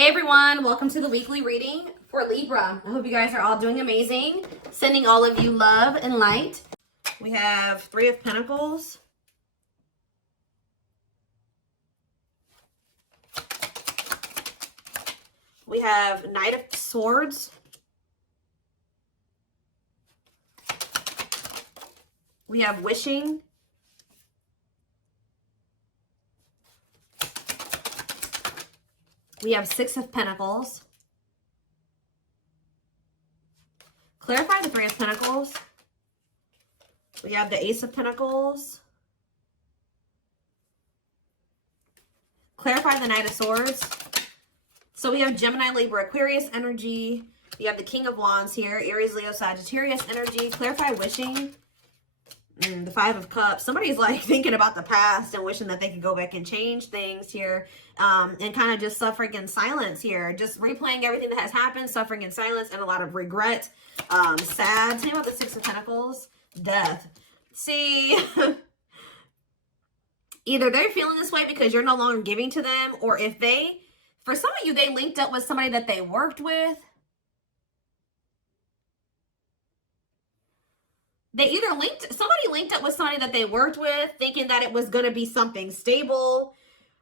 Hey everyone, welcome to the weekly reading for Libra. I hope you guys are all doing amazing. Sending all of you love and light. We have Three of Pentacles. We have Knight of Swords. We have Wishing. We have Six of Pentacles. Clarify the Three of Pentacles. We have the Ace of Pentacles. Clarify the Knight of Swords. So we have Gemini, Libra, Aquarius energy. We have the King of Wands here. Aries, Leo, Sagittarius energy. Clarify Wishing. The Five of Cups. Somebody's like thinking about the past and wishing that they could go back and change things here. And kind of just suffering in silence here. Just replaying everything that has happened. Suffering in silence and a lot of regret. Sad. Tell me about the Six of Pentacles. Death. See... Either they're feeling this way because you're no longer giving to them, or if they, for some of you, they linked up with somebody that they worked with. Somebody linked up with somebody that they worked with, thinking that it was going to be something stable,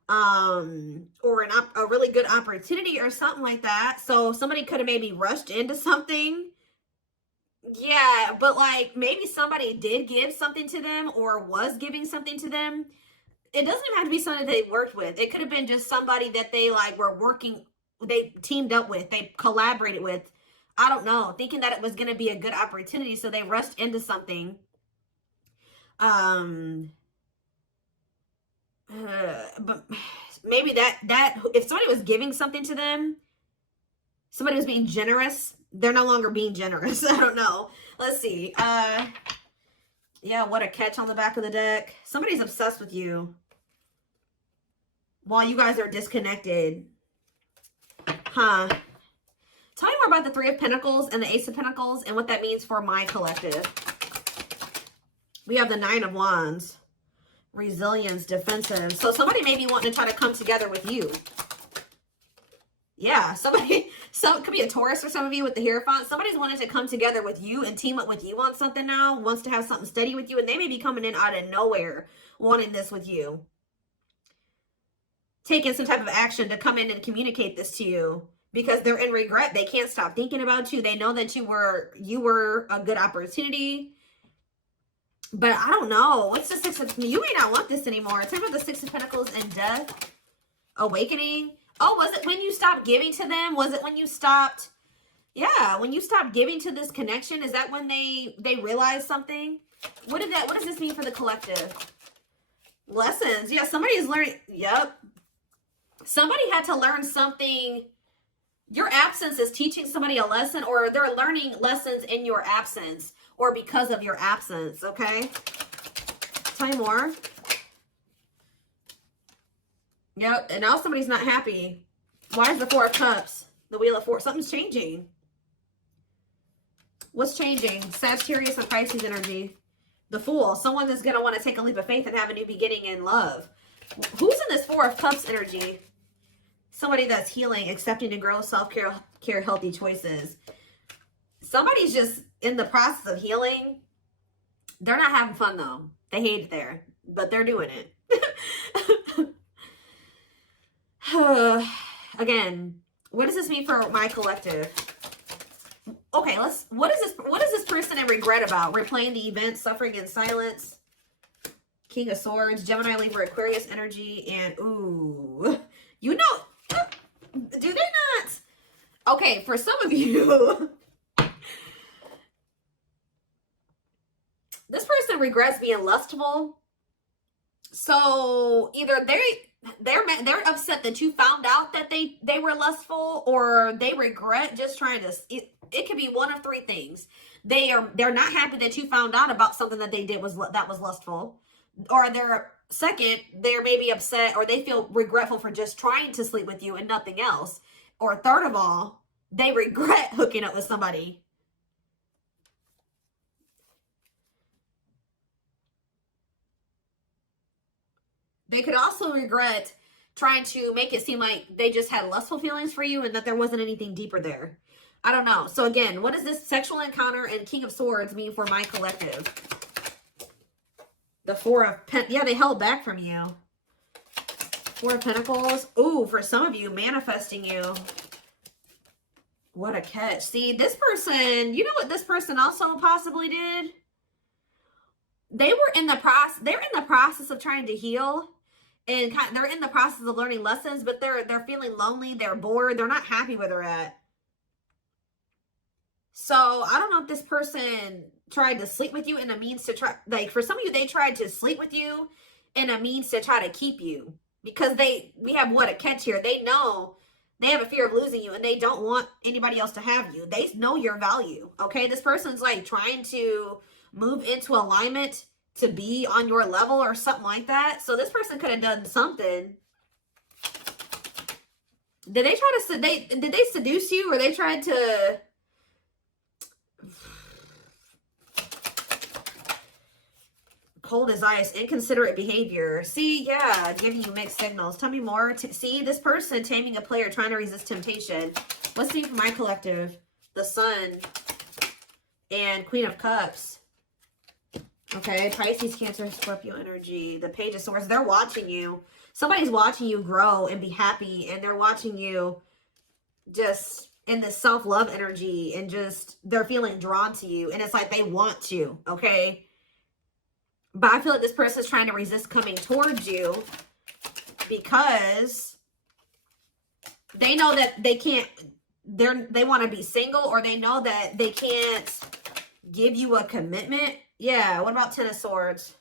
or a really good opportunity or something like that. So somebody could have maybe rushed into something. Yeah, but like maybe somebody did give something to them or was giving something to them. It doesn't even have to be somebody they worked with. It could have been just somebody that they like were working, they teamed up with, they collaborated with. I don't know, thinking that it was going to be a good opportunity, so they rushed into something. But maybe that if somebody was giving something to them, somebody was being generous, they're no longer being generous. I don't know. Let's see. Yeah, what a catch on the back of the deck. Somebody's obsessed with you while you guys are disconnected. Huh. Tell me more about the Three of Pentacles and the Ace of Pentacles and what that means for my collective. We have the Nine of Wands. Resilience, defensive. So somebody may be wanting to try to come together with you. Yeah, it could be a Taurus for some of you with the Hierophant. Somebody's wanting to come together with you and team up with you on something now, wants to have something steady with you, and they may be coming in out of nowhere wanting this with you. Taking some type of action to come in and communicate this to you because they're in regret. They can't stop thinking about you. They know that you were a good opportunity. But I don't know. What's the Six of... You may not want this anymore. Tell me about the Six of Pentacles and Death. Awakening. Oh, was it when you stopped giving to them? Was it when you stopped? Yeah, when you stopped giving to this connection, is that when they realized something? What does this mean for the collective? Lessons. Yeah, somebody is learning. Yep. Somebody had to learn something. Your absence is teaching somebody a lesson, or they're learning lessons in your absence or because of your absence, okay? Tell me more. Yep, and now somebody's not happy. Why is the Four of Cups? The Wheel of Fortune. Something's changing. What's changing? Sagittarius and Pisces energy. The Fool. Someone that's going to want to take a leap of faith and have a new beginning in love. Who's in this Four of Cups energy? Somebody that's healing, accepting to grow, self-care, healthy choices. Somebody's just in the process of healing. They're not having fun, though. They hate it there, but they're doing it. Again, what does this mean for my collective? Okay, what is this person in regret about? Replaying the event, suffering in silence. King of Swords, Gemini, Libra, Aquarius energy, and ooh, you know, do they not? Okay, for some of you, this person regrets being lustful. So either they're upset that you found out that they were lustful, or they regret just trying to. It could be one of three things. They're not happy that you found out about something that they did that was lustful, or they're maybe upset, or they feel regretful for just trying to sleep with you and nothing else, or third of all, they regret hooking up with somebody. They could also regret trying to make it seem like they just had lustful feelings for you and that there wasn't anything deeper there. I don't know. So again, what does this sexual encounter and King of Swords mean for my collective? The Four of Pentacles. Yeah, they held back from you. Four of Pentacles. Ooh, for some of you, manifesting you. What a catch. See, this person, you know what this person also possibly did? They're in the process of trying to heal. And they're in the process of learning lessons, but they're feeling lonely, they're bored, they're not happy where they're at. So I don't know if this person tried to sleep with you in a means to try, like for some of you, they tried to sleep with you in a means to try to keep you. Because we have what a catch here. They know they have a fear of losing you and they don't want anybody else to have you. They know your value, okay? This person's like trying to move into alignment to be on your level or something like that. So this person could have done something. Did they try to, did they seduce you, or they tried to, cold as ice, inconsiderate behavior. See, yeah, giving you mixed signals. Tell me more. See, this person taming a player, trying to resist temptation. Let's see for my collective. The Sun and Queen of Cups. Okay, Pisces, Cancer, Scorpio energy. The Page of Swords. They're watching you. Somebody's watching you grow and be happy, and they're watching you just in this self-love energy, and just they're feeling drawn to you, and it's like they want you, okay? But I feel like this person is trying to resist coming towards you because they know that they can't, they want to be single, or they know that they can't give you a commitment. Yeah, what about Ten of Swords?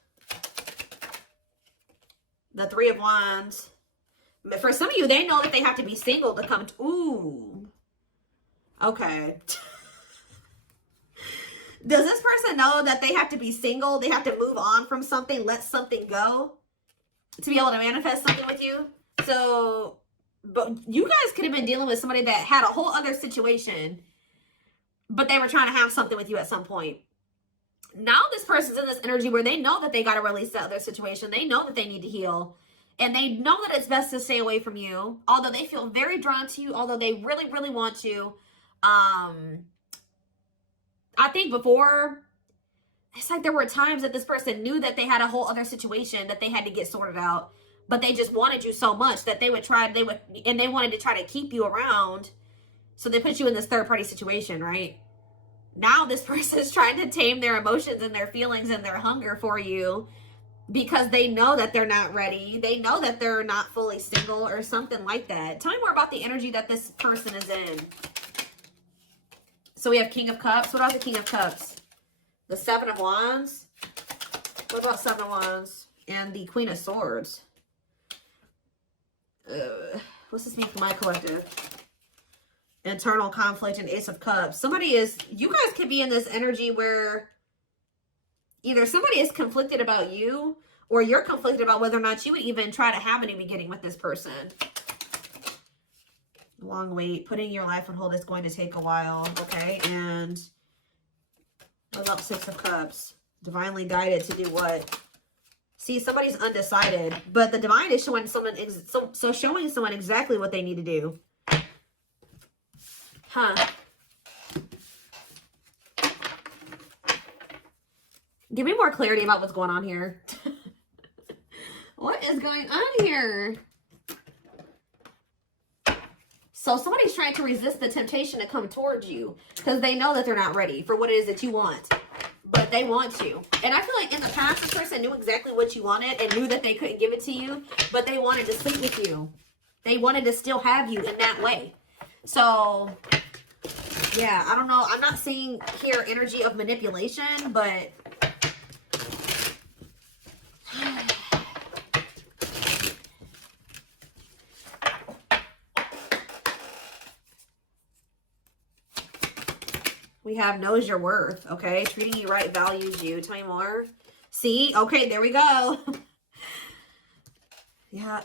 The Three of Wands. But for some of you, they know that they have to be single to come to, ooh. Okay. Does this person know that they have to be single? They have to move on from something, let something go to be able to manifest something with you? So, but you guys could have been dealing with somebody that had a whole other situation, but they were trying to have something with you at some point. Now this person's in this energy where they know that they got to release that other situation. They know that they need to heal. And they know that it's best to stay away from you. Although they feel very drawn to you. Although they really, really want to. I think before, it's like there were times that this person knew that they had a whole other situation that they had to get sorted out. But they just wanted you so much that they wanted to try to keep you around. So they put you in this third party situation, right? Now this person is trying to tame their emotions and their feelings and their hunger for you because they know that they're not ready. They know that they're not fully single or something like that. Tell me more about the energy that this person is in. So we have King of Cups. What about the King of Cups? The Seven of Wands. What about Seven of Wands? And the Queen of Swords. What's this mean for my collective? Internal conflict and Ace of Cups. You guys could be in this energy where either somebody is conflicted about you, or you're conflicted about whether or not you would even try to have any beginning with this person. Long wait. Putting your life on hold is going to take a while. Okay. And what about Six of Cups? Divinely guided to do what? See, somebody's undecided, but the divine is showing someone, showing someone exactly what they need to do. Huh. Give me more clarity about what's going on here. What is going on here? So somebody's trying to resist the temptation to come towards you because they know that they're not ready for what it is that you want. But they want you. And I feel like in the past, this person knew exactly what you wanted and knew that they couldn't give it to you, but they wanted to sleep with you. They wanted to still have you in that way. So, yeah, I don't know. I'm not seeing here energy of manipulation, but we have knows your worth, okay? Treating you right, values you. Tell me more. See? Okay, there we go. Yeah.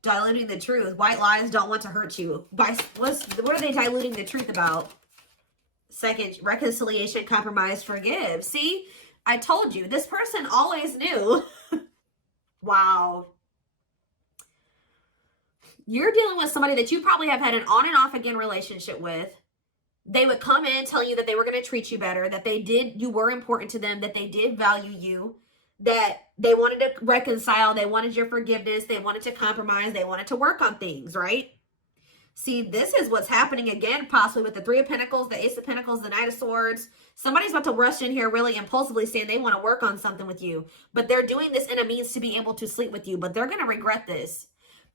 Diluting the truth. White lies don't want to hurt you. What are they diluting the truth about? Second, reconciliation, compromise, forgive. See? I told you. This person always knew. Wow. You're dealing with somebody that you probably have had an on and off again relationship with. They would come in telling you that they were going to treat you better, that you were important to them, that they did value you, that they wanted to reconcile, they wanted your forgiveness, they wanted to compromise, they wanted to work on things, right? See, this is what's happening again, possibly with the Three of Pentacles, the Ace of Pentacles, the Knight of Swords. Somebody's about to rush in here really impulsively saying they want to work on something with you, but they're doing this in a means to be able to sleep with you, but they're going to regret this.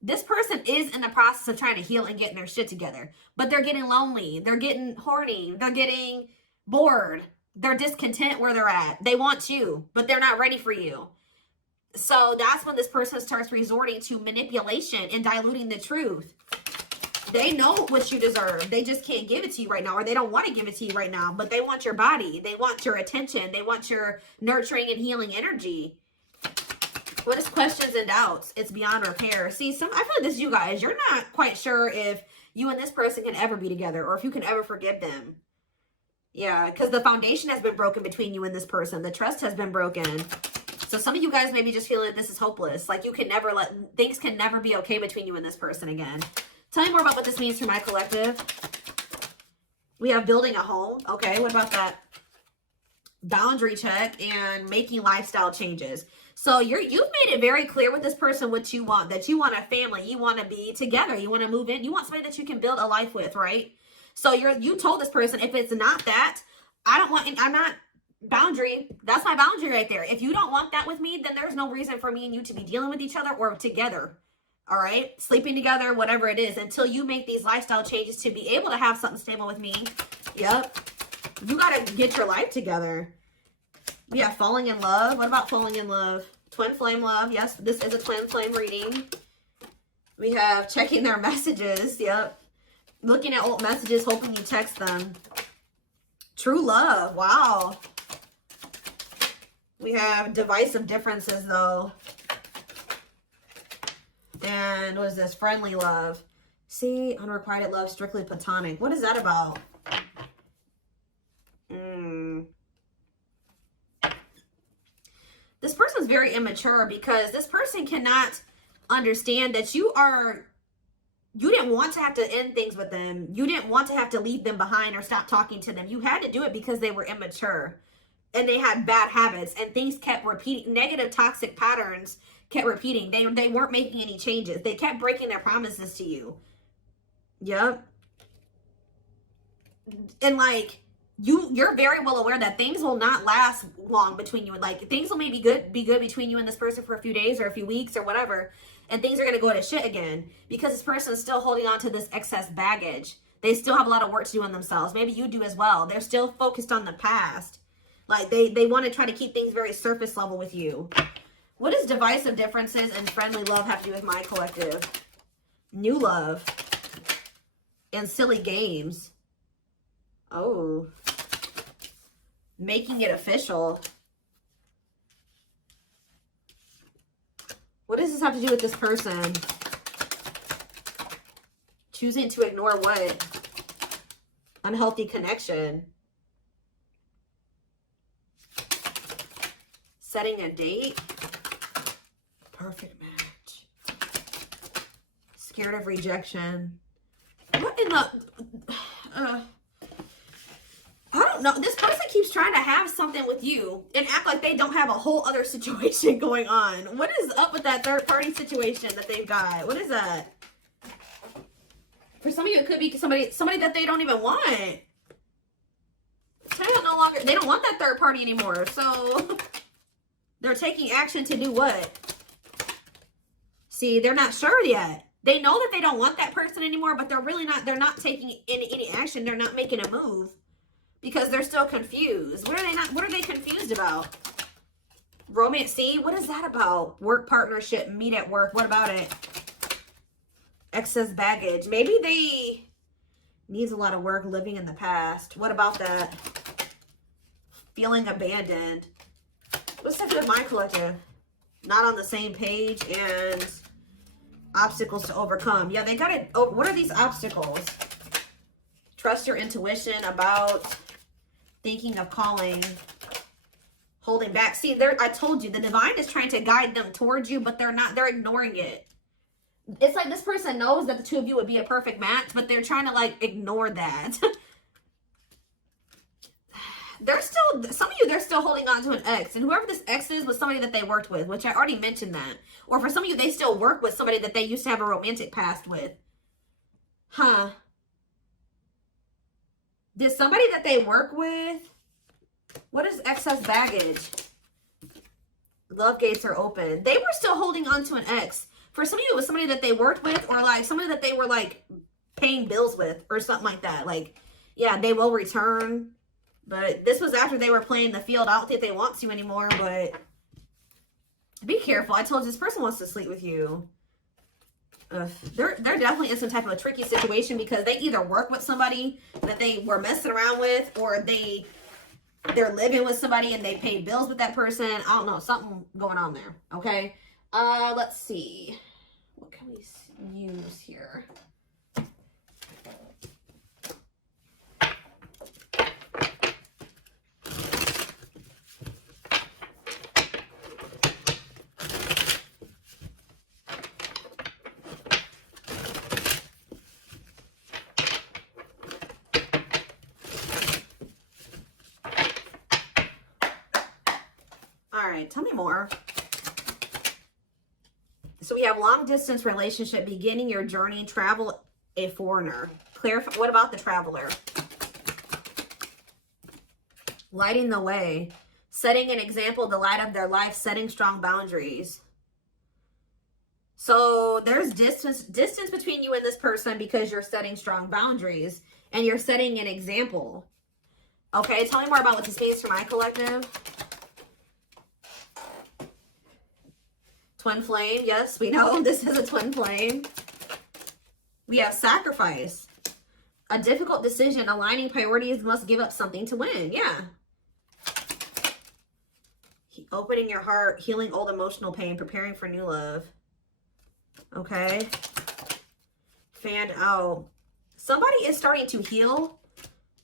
This person is in the process of trying to heal and getting their shit together, but they're getting lonely. They're getting horny. They're getting bored. They're discontent where they're at. They want you, but they're not ready for you. So that's when this person starts resorting to manipulation and diluting the truth. They know what you deserve. They just can't give it to you right now, or they don't want to give it to you right now, but they want your body. They want your attention. They want your nurturing and healing energy. What is questions and doubts? It's beyond repair. See, I feel like this is you guys. You're not quite sure if you and this person can ever be together or if you can ever forgive them. Yeah, because the foundation has been broken between you and this person. The trust has been broken. So some of you guys may be just feeling that this is hopeless. Like you can never things can never be okay between you and this person again. Tell me more about what this means for my collective. We have building a home. Okay, what about that? Boundary check and making lifestyle changes. So you've made it very clear with this person what you want, that you want a family, you want to be together, you want to move in, you want somebody that you can build a life with, right? So you told this person, if it's not that, I'm not boundary. That's my boundary right there. If you don't want that with me, then there's no reason for me and you to be dealing with each other or together. All right, sleeping together, whatever it is, until you make these lifestyle changes to be able to have something stable with me. Yep, you got to get your life together. Yeah, falling in love. What about falling in love? Twin flame love. Yes, this is a twin flame reading. We have checking their messages. Yep. Looking at old messages, hoping you text them. True love. Wow. We have divisive differences, though. And what is this? Friendly love. See, unrequited love, strictly platonic. What is that about? This person's very immature because this person cannot understand that you didn't want to have to end things with them. You didn't want to have to leave them behind or stop talking to them. You had to do it because they were immature and they had bad habits and things kept repeating. Negative toxic patterns kept repeating. They weren't making any changes. They kept breaking their promises to you. Yep. And like, you're very well aware that things will not last long between you. Like things will maybe be good between you and this person for a few days or a few weeks or whatever, and things are going to go to shit again because this person is still holding on to this excess baggage. They still have a lot of work to do on themselves. Maybe you do as well. They're still focused on the past. Like they want to try to keep things very surface level with you. What does divisive differences and friendly love have to do with my collective? New love and silly games. Oh, making it official. What does this have to do with this person? Choosing to ignore what? Unhealthy connection. Setting a date. Perfect match. Scared of rejection. What in the... I don't know. This person keeps trying to have something with you and act like they don't have a whole other situation going on. What is up with that third party situation that they've got? What is that? For some of you, it could be somebody that they don't even want. They don't want that third party anymore. So they're taking action to do what? See, they're not sure yet. They know that they don't want that person anymore, but they're not taking any action. They're not making a move. Because they're still confused. What are they confused about? Romance, see? What is that about? Work partnership, meet at work. What about it? Excess baggage. Maybe they needs a lot of work living in the past. What about that? Feeling abandoned. What's that with my collective? Not on the same page and obstacles to overcome. Yeah, they got it. Oh, what are these obstacles? Trust your intuition about... Thinking of calling, holding back. See, I told you, the divine is trying to guide them towards you, but they're not. They're ignoring it. It's like this person knows that the two of you would be a perfect match, but they're trying to like ignore that. They're still, some of you, they're still holding on to an ex. And whoever this ex is was somebody that they worked with, which I already mentioned that. Or for some of you, they still work with somebody that they used to have a romantic past with. Huh. Did somebody that they work with, what is excess baggage? Love gates are open. They were still holding on to an ex. For some of you, it was somebody that they worked with, or like somebody that they were like paying bills with or something like that. Like, yeah, they will return. But this was after they were playing the field. I don't think they want to anymore, but be careful. I told you, this person wants to sleep with you. They're definitely in some type of a tricky situation because they either work with somebody that they were messing around with, or they're living with somebody and they pay bills with that person. I don't know, something going on there. Okay. Let's see. What can we use here? All right, tell me more. So we have long distance relationship, beginning your journey, travel, a foreigner. Clarify, what about the traveler? Lighting the way, setting an example, the light of their life, setting strong boundaries. So there's distance between you and this person because you're setting strong boundaries and you're setting an example. Okay, tell me more about what this means for my collective. Twin flame, yes, we know this is a twin flame. We have sacrifice. A difficult decision, aligning priorities, must give up something to win. Yeah. Opening your heart, healing old emotional pain, preparing for new love. Okay. Fan out. Somebody is starting to heal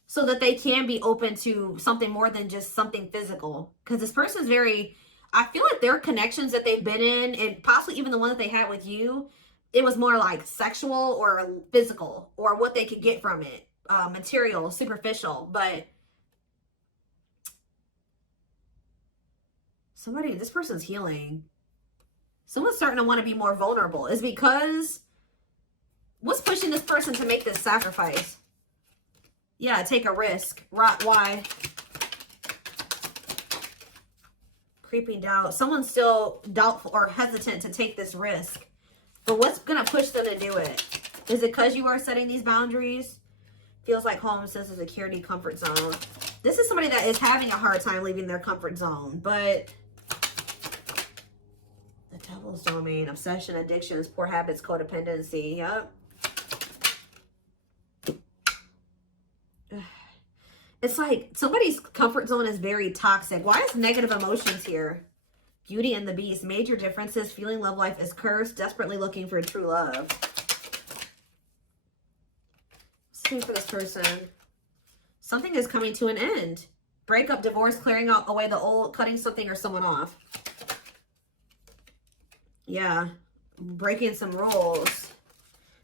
so that they can be open to something more than just something physical. Because this person's very, I feel like their connections that they've been in, and possibly even the one that they had with you, it was more like sexual or physical, or what they could get from it. Material, superficial. But somebody, this person's healing. Someone's starting to want to be more vulnerable. Is because what's pushing this person to make this sacrifice? Yeah, take a risk. Why? Creeping doubt. Someone's still doubtful or hesitant to take this risk. But what's going to push them to do it? Is it because you are setting these boundaries? Feels like home, sense of security, comfort zone. This is somebody that is having a hard time leaving their comfort zone. But the devil's domain, obsession, addictions, poor habits, codependency. Yep. It's like somebody's comfort zone is very toxic. Why is negative emotions here? Beauty and the Beast. Major differences. Feeling love life is cursed. Desperately looking for true love. What's for this person? Something is coming to an end. Breakup, divorce, clearing out away the old, cutting something or someone off. Yeah. Breaking some rules.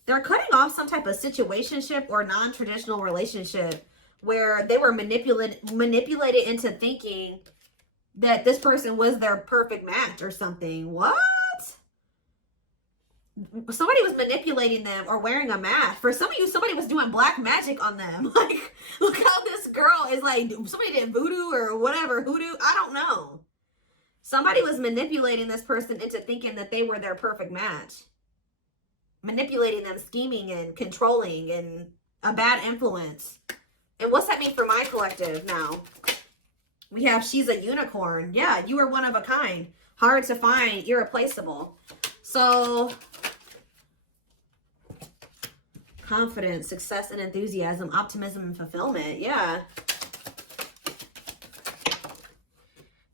They're cutting off some type of situationship or non-traditional relationship where they were manipulated into thinking that this person was their perfect match or something. What? Somebody was manipulating them or wearing a mask. For some of you, somebody was doing black magic on them. Like, look how this girl is like, somebody did voodoo or whatever, hoodoo. I don't know. Somebody was manipulating this person into thinking that they were their perfect match. Manipulating them, scheming and controlling and a bad influence. And what's that mean for my collective now? We have she's a unicorn. Yeah, you are one of a kind. Hard to find, irreplaceable. So, confidence, success and enthusiasm, optimism and fulfillment. Yeah.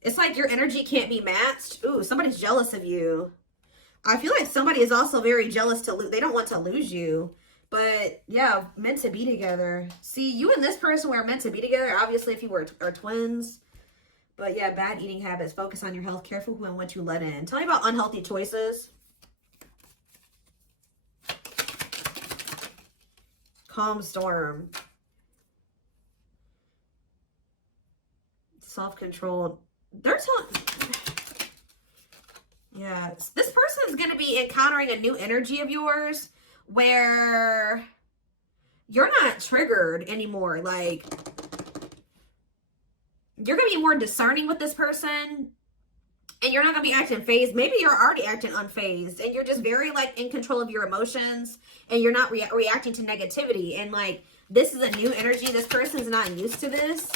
It's like your energy can't be matched. Ooh, somebody's jealous of you. I feel like somebody is also very jealous to lose. They don't want to lose you. But yeah, meant to be together. See, you and this person were meant to be together. Obviously, if you are twins. But yeah, bad eating habits. Focus on your health. Careful who and what you let in. Tell me about unhealthy choices. Calm storm. Self-controlled. They're telling... Yeah, this person is going to be encountering a new energy of yours where you're not triggered anymore. Like, you're going to be more discerning with this person, and you're not going to be acting phased. Maybe you're already acting unfazed, and you're just very, like, in control of your emotions, and you're not reacting to negativity. And, like, this is a new energy. This person's not used to this.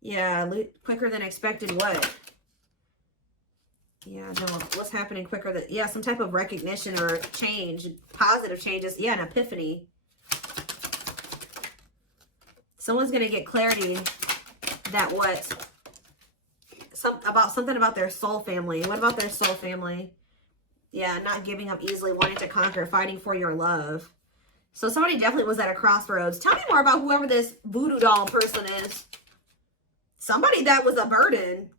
Yeah, quicker than expected. What? Yeah, no, what's happening quicker than... Yeah, some type of recognition or change. Positive changes. Yeah, an epiphany. Someone's going to get clarity that what... something about their soul family. What about their soul family? Yeah, not giving up easily, wanting to conquer, fighting for your love. So somebody definitely was at a crossroads. Tell me more about whoever this voodoo doll person is. Somebody that was a burden.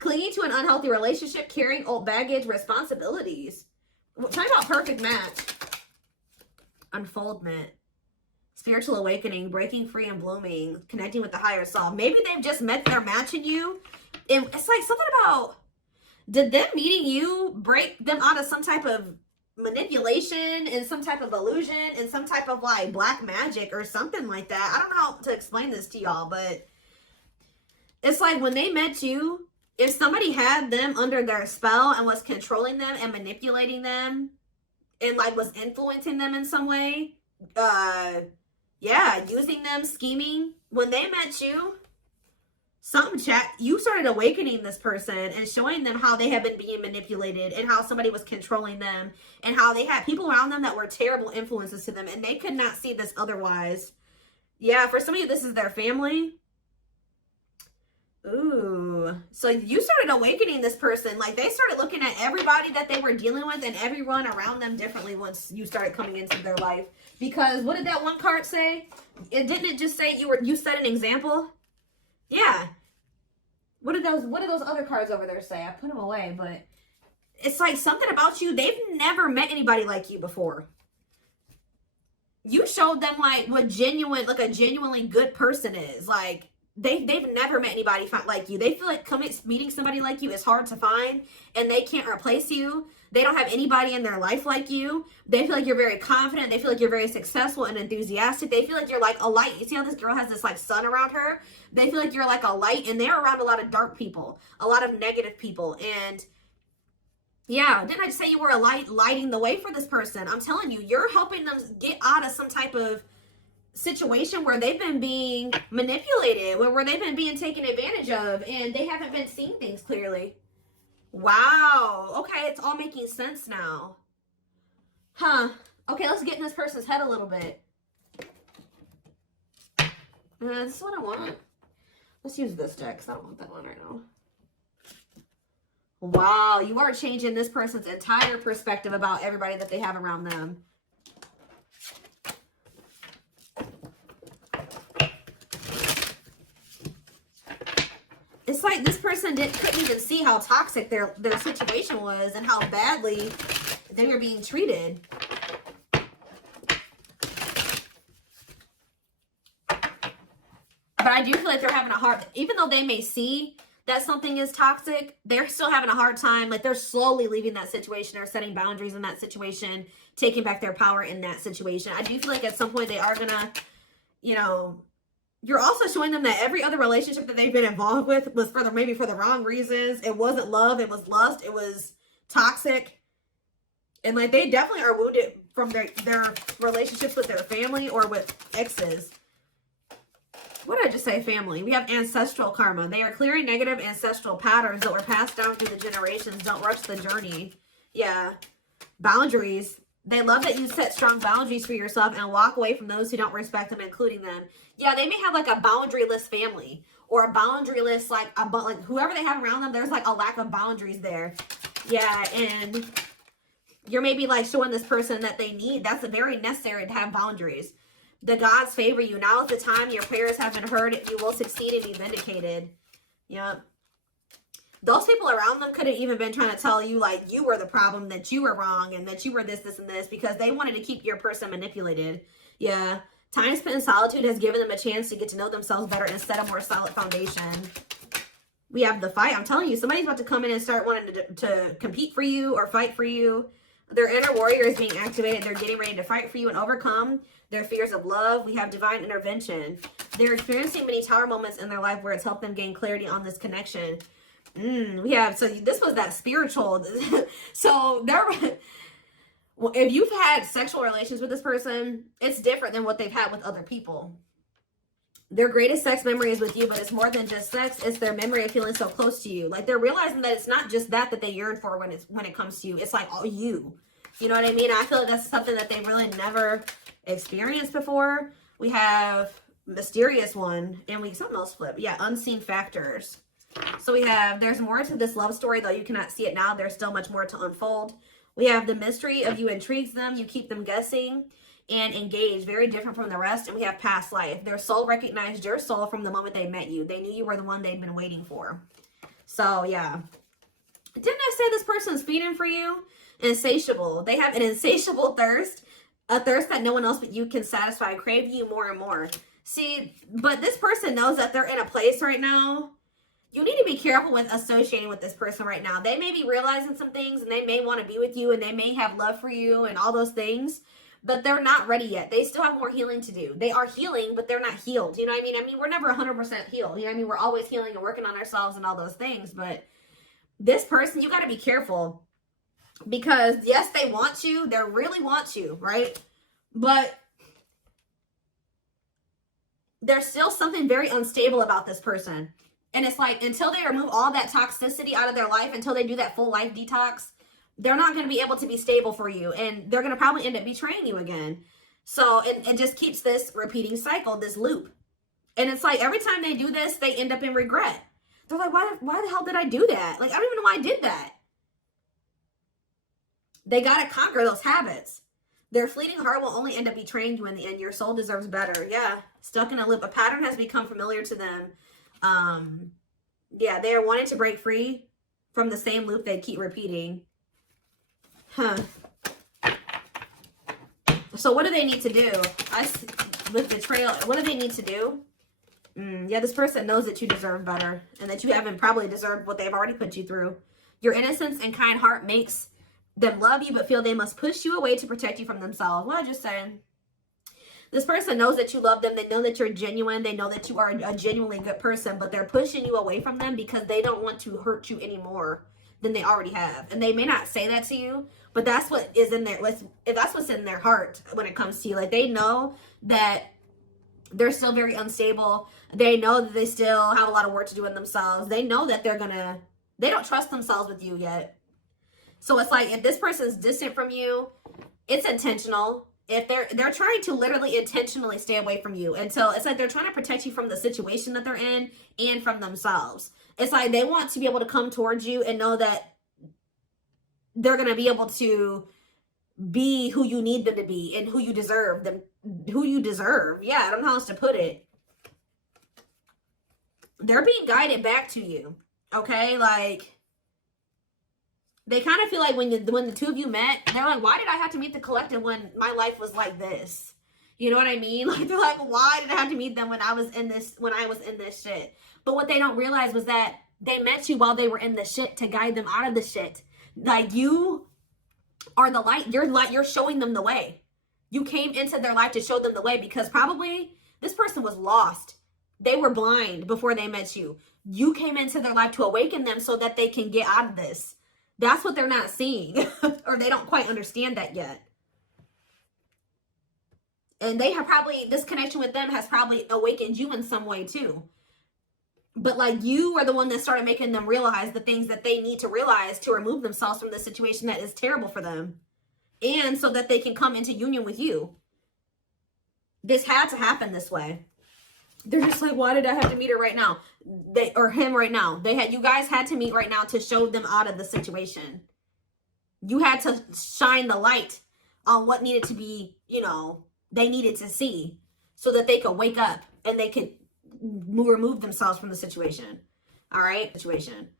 Clinging to an unhealthy relationship, carrying old baggage, responsibilities. Tell me about perfect match. Unfoldment. Spiritual awakening, breaking free and blooming, connecting with the higher self. Maybe they've just met their match in you. And it's like something about, did them meeting you break them out of some type of manipulation and some type of illusion and some type of like black magic or something like that? I don't know how to explain this to y'all, but it's like when they met you, if somebody had them under their spell and was controlling them and manipulating them and like was influencing them in some way, yeah, using them, scheming, when they met you, you started awakening this person and showing them how they had been being manipulated and how somebody was controlling them and how they had people around them that were terrible influences to them and they could not see this otherwise. Yeah, for some of you, this is their family. Ooh, so you started awakening this person. Like they started looking at everybody that they were dealing with and everyone around them differently once you started coming into their life. Because what did that one card say? Didn't it just say you set an example? Yeah. What did those other cards over there say? I put them away, but it's like something about you. They've never met anybody like you before. You showed them like what a genuinely good person is. Like they've never met anybody like you. They feel like meeting somebody like you is hard to find and they can't replace you. They don't have anybody in their life like you. They feel like you're very confident. They feel like you're very successful and enthusiastic. They feel like you're like a light. You see how this girl has this like sun around her? They feel like you're like a light and they're around a lot of dark people, a lot of negative people. And yeah, didn't I just say you were a light, lighting the way for this person? I'm telling you, you're helping them get out of some type of situation where they've been being manipulated, where they've been being taken advantage of, and they haven't been seeing things clearly. Wow. Okay, it's all making sense now. Huh. Okay, let's get in this person's head a little bit. This is what I want. Let's use this deck because I don't want that one right now. Wow, you are changing this person's entire perspective about everybody that they have around them. It's like this person couldn't even see how toxic their situation was and how badly they were being treated. But I do feel like they're having a hard, even though they may see that something is toxic, they're still having a hard time. Like they're slowly leaving that situation or setting boundaries in that situation, taking back their power in that situation. I do feel like at some point they are gonna, you know, you're also showing them that every other relationship that they've been involved with was maybe for the wrong reasons. It wasn't love, it was lust, it was toxic. And like they definitely are wounded from their relationships with their family or with exes. What did I just say? Family. We have ancestral karma. They are clearing negative ancestral patterns that were passed down through the generations. Don't rush the journey. Yeah. Boundaries. They love that you set strong boundaries for yourself and walk away from those who don't respect them, including them. Yeah, they may have like a boundaryless family or a boundaryless, like whoever they have around them, there's like a lack of boundaries there. Yeah, and you're maybe like showing this person that they need. That's very necessary to have boundaries. The gods favor you. Now is the time your prayers have been heard. You will succeed and be vindicated. Yep. Those people around them could have even been trying to tell you like you were the problem, that you were wrong, and that you were this, and this, because they wanted to keep your person manipulated. Yeah. Time spent in solitude has given them a chance to get to know themselves better and set a more solid foundation. We have the fight. I'm telling you, somebody's about to come in and start wanting to compete for you or fight for you. Their inner warrior is being activated. They're getting ready to fight for you and overcome their fears of love. We have divine intervention. They're experiencing many tower moments in their life where it's helped them gain clarity on this connection. We have, so this was that spiritual. So if you've had sexual relations with this person, it's different than what they've had with other people. Their greatest sex memory is with you, but it's more than just sex. It's their memory of feeling so close to you. Like, they're realizing that it's not just that they yearn for when it comes to you. It's like all you. You know what I mean? I feel like that's something that they really never experienced before. We have mysterious one, and something else flip. Yeah, unseen factors. So we have, there's more to this love story, though you cannot see it now. There's still much more to unfold. We have the mystery of you intrigues them. You keep them guessing and engaged, very different from the rest. And we have past life. Their soul recognized your soul from the moment they met you. They knew you were the one they'd been waiting for. So yeah, didn't I say this person's feeding for you? Insatiable. They have an insatiable thirst, a thirst that no one else but you can satisfy, craving you more and more. See, but this person knows that they're in a place right now. You need to be careful with associating with this person right now. They may be realizing some things, and they may want to be with you, and they may have love for you and all those things, but they're not ready yet. They still have more healing to do. They are healing, but they're not healed. You know what I mean? I mean, we're never 100% healed. You know what I mean? We're always healing and working on ourselves and all those things, but this person, you got to be careful, because yes, they want you. They really want you, right? But there's still something very unstable about this person. And it's like, until they remove all that toxicity out of their life, until they do that full life detox, they're not going to be able to be stable for you. And they're going to probably end up betraying you again. So it just keeps this repeating cycle, this loop. And it's like, every time they do this, they end up in regret. They're like, why the hell did I do that? Like, I don't even know why I did that. They got to conquer those habits. Their fleeting heart will only end up betraying you in the end. Your soul deserves better. Yeah. Stuck in a loop. A pattern has become familiar to them. Yeah, they are wanting to break free from the same loop they keep repeating. So what do they need to do? With betrayal, what do they need to do? Yeah, this person knows that you deserve better, and that you haven't probably deserved what they've already put you through. Your innocence and kind heart makes them love you, but feel they must push you away to protect you from themselves. What I just saying. This person knows that you love them. They know that you're genuine. They know that you are a genuinely good person, but they're pushing you away from them because they don't want to hurt you any more than they already have. And they may not say that to you, but that's what is in there. That's what's in their heart when it comes to you. Like, they know that they're still very unstable. They know that they still have a lot of work to do in themselves. They know that they don't trust themselves with you yet. So it's like, if this person's distant from you, it's intentional. If they're trying to literally intentionally stay away from you until it's like they're trying to protect you from the situation that they're in and from themselves. It's like they want to be able to come towards you and know that they're going to be able to be who you need them to be and who you deserve them, who you deserve. Yeah, I don't know how else to put it. They're being guided back to you. Okay, like, they kind of feel like when the two of you met, they're like, why did I have to meet the collective when my life was like this? You know what I mean? Like, they're like, why did I have to meet them when I was in this shit? But what they don't realize was that they met you while they were in the shit to guide them out of the shit. Like, you are the light. You're showing them the way. You came into their life to show them the way, because probably this person was lost. They were blind before they met you. You came into their life to awaken them so that they can get out of this. That's what they're not seeing, or they don't quite understand that yet. And they have probably, this connection with them has probably awakened you in some way too. But like, you are the one that started making them realize the things that they need to realize to remove themselves from the situation that is terrible for them. And so that they can come into union with you. This had to happen this way. They're just like, why did I have to meet her right now? Or him right now. You guys had to meet right now to show them out of the situation. You had to shine the light on what needed to be, they needed to see, so that they could wake up and they could remove themselves from the situation. All right? Situation.